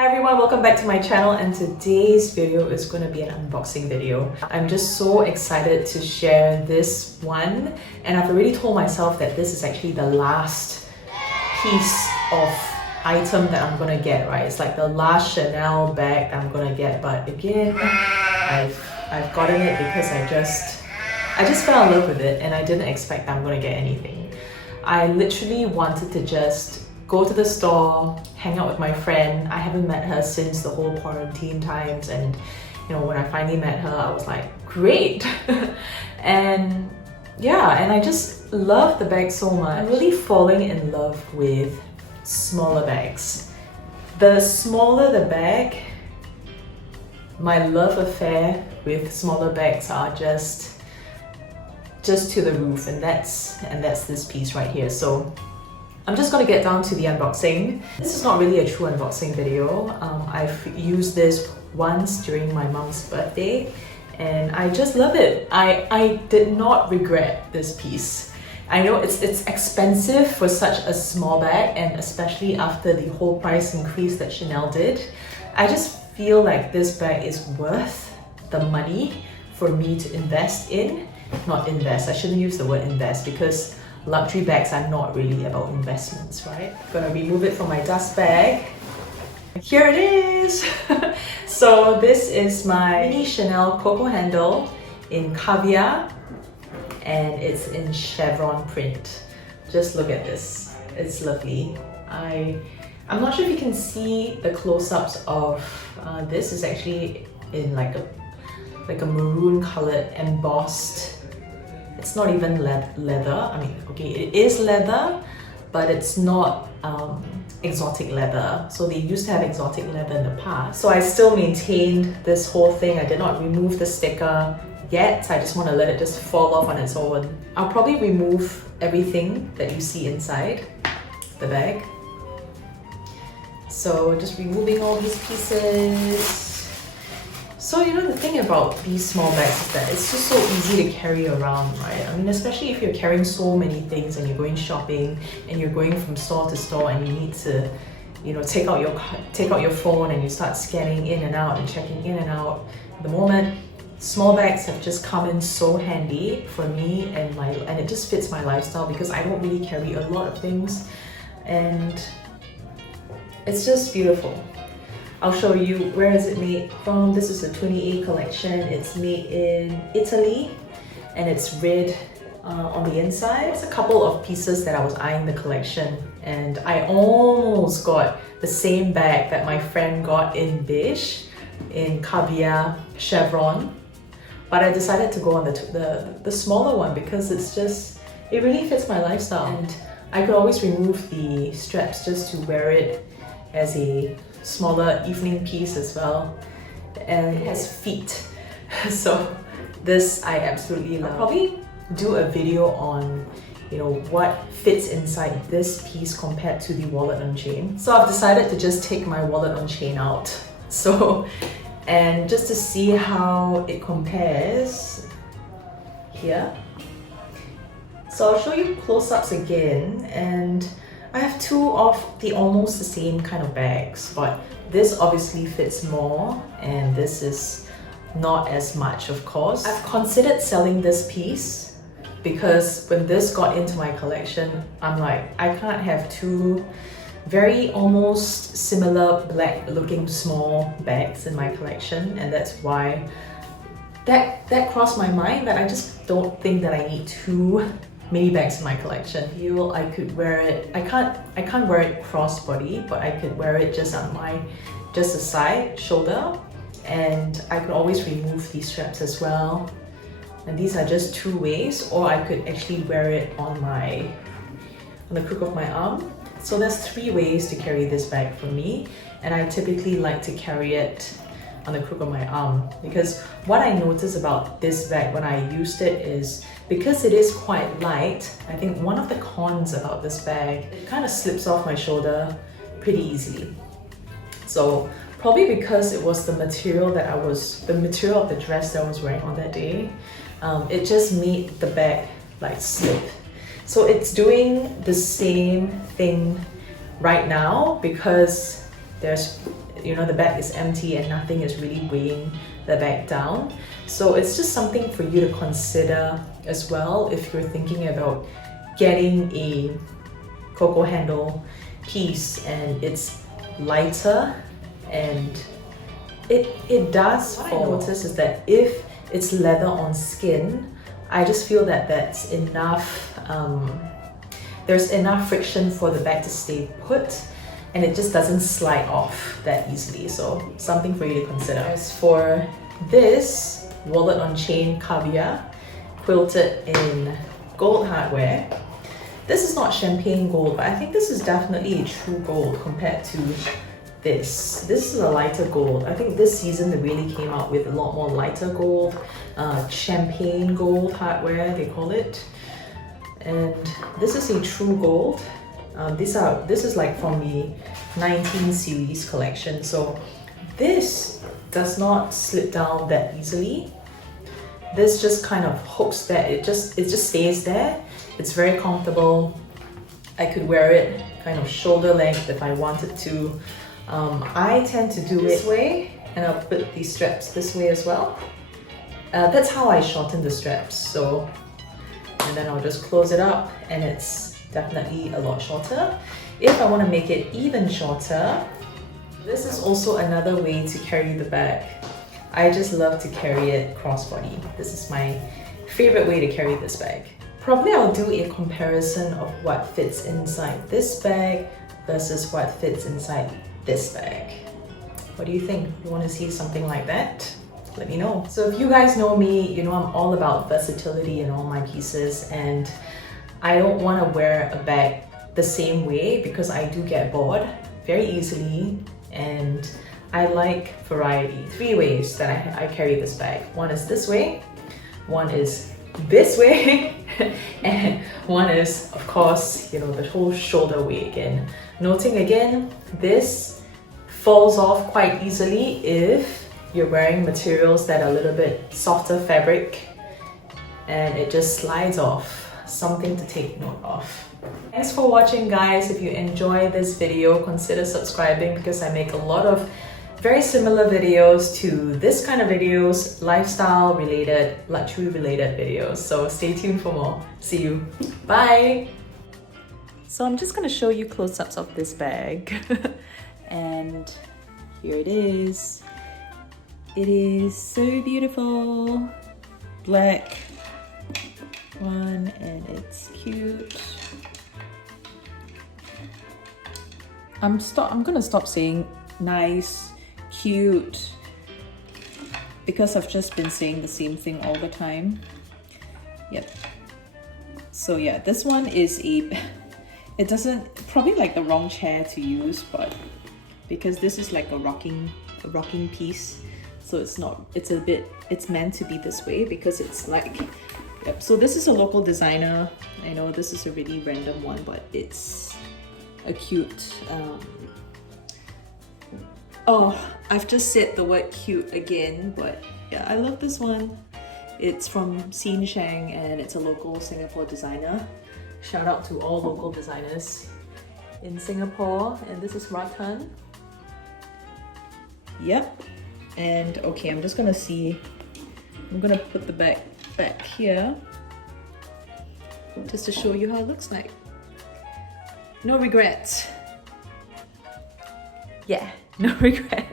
Hi everyone, welcome back to my channel, and today's video is going to be an unboxing video. I'm just so excited to share this one, and I've already told myself that this is actually the last piece of item that I'm gonna get, right? It's like the last Chanel bag that I'm gonna get, but again, I've gotten it because I just fell in love with it and I didn't expect I'm gonna get anything. I literally wanted to just go to the store, hang out with my friend. I haven't met her since the whole quarantine times, and you know, when I finally met her, I was like, great. And yeah, and I just love the bag so much. I'm really falling in love with smaller bags. The smaller the bag, my love affair with smaller bags are just to the roof, and that's this piece right here. So I'm just gonna get down to the unboxing. This is not really a true unboxing video. I've used this once during my mom's birthday and I just love it. I did not regret this piece. I know it's expensive for such a small bag, and especially after the whole price increase that Chanel did. I just feel like this bag is worth the money for me to invest in. Not invest, I shouldn't use the word invest because luxury bags are not really about investments, right? I'm gonna remove it from my dust bag. Here it is! So this is my mini Chanel Coco handle in caviar, and it's in chevron print. Just look at this, it's lovely. I'm not sure if you can see the close-ups of this. Is actually in like a maroon colored embossed. It's not even leather. I mean, okay, it is leather, but it's not exotic leather. So they used to have exotic leather in the past. So I still maintained this whole thing. I did not remove the sticker yet. I just want to let it just fall off on its own. I'll probably remove everything that you see inside the bag. So just removing all these pieces. So you know, the thing about these small bags is that it's just so easy to carry around, right? I mean, especially if you're carrying so many things and you're going shopping and you're going from store to store and you need to, you know, take out your phone and you start scanning in and out and checking in and out. At the moment, small bags have just come in so handy for me, and it just fits my lifestyle because I don't really carry a lot of things, and it's just beautiful. I'll show you where is it made from. This is a 28 collection. It's made in Italy and it's red on the inside. There's a couple of pieces that I was eyeing the collection, and I almost got the same bag that my friend got in beige, in caviar chevron, but I decided to go on the smaller one because it really fits my lifestyle, and I could always remove the straps just to wear it as a smaller evening piece as well, and it has feet. So this I absolutely love. I'll probably do a video on, you know, what fits inside this piece compared to the wallet on chain. So I've decided to just take my wallet on chain out, and just to see how it compares here. So I'll show you close-ups again, and I have two of the almost the same kind of bags, but this obviously fits more and this is not as much, of course. I've considered selling this piece because when this got into my collection, I'm like, I can't have two very almost similar black looking small bags in my collection, and that's why that crossed my mind, that I just don't think that I need two mini bags in my collection. I feel I could wear it. I can't wear it crossbody, but I could wear it just on the side shoulder, and I could always remove these straps as well. And these are just two ways, or I could actually wear it on the crook of my arm. So there's three ways to carry this bag for me, and I typically like to carry it on the crook of my arm, because what I noticed about this bag when I used it is because it is quite light. I think one of the cons about this bag, it kind of slips off my shoulder pretty easily. So probably because it was the material of the dress that I was wearing on that day, it just made the bag like slip. So it's doing the same thing right now because you know, the bag is empty and nothing is really weighing the bag down. So it's just something for you to consider as well if you're thinking about getting a cocoa handle piece and it's lighter, and it does. What I notice is that if it's leather on skin, I just feel that that's enough, there's enough friction for the bag to stay put, and it just doesn't slide off that easily. So something for you to consider. As for this wallet on chain caviar, quilted in gold hardware, this is not champagne gold, but I think this is definitely a true gold compared to this. This is a lighter gold. I think this season they really came out with a lot more lighter gold, champagne gold hardware they call it. And this is a true gold. This is like from the 19 series collection. So this does not slip down that easily. This just kind of hooks there. It just stays there. It's very comfortable. I could wear it kind of shoulder length if I wanted to. I tend to do it this way, and I'll put these straps this way as well. That's how I shorten the straps. So, and then I'll just close it up, and it's definitely a lot shorter. If I want to make it even shorter, this is also another way to carry the bag. I just love to carry it crossbody. This is my favorite way to carry this bag. Probably I'll do a comparison of what fits inside this bag versus what fits inside this bag. What do you think? You want to see something like that? Let me know. So if you guys know me, you know I'm all about versatility in all my pieces, and I don't want to wear a bag the same way because I do get bored very easily, and I like variety. 3 ways that I carry this bag. One is this way, one is this way, and one is, of course, you know, the whole shoulder way again. Noting again, this falls off quite easily if you're wearing materials that are a little bit softer fabric, and it just slides off. Something to take note of. Thanks for watching, guys. If you enjoy this video, consider subscribing because I make a lot of very similar videos to this kind of videos, lifestyle related, luxury related videos. So stay tuned for more. See you. Bye. So I'm just going to show you close-ups of this bag. And here it is. It is so beautiful. Black one, and it's cute. I'm gonna stop saying nice, cute, because I've just been saying the same thing all the time. Yep. So yeah, this one is it doesn't, probably like the wrong chair to use, but because this is like a rocking piece, so it's meant to be this way because it's like, yep. So this is a local designer. I know this is a really random one, but it's a cute, oh, I've just said the word cute again, but yeah, I love this one. It's from Xin Shang and it's a local Singapore designer. Shout out to all local designers in Singapore. And this is Rattan. Yep. And okay, I'm just gonna I'm gonna put the bag back here just to show you how it looks like. No regrets. Yeah, no regrets.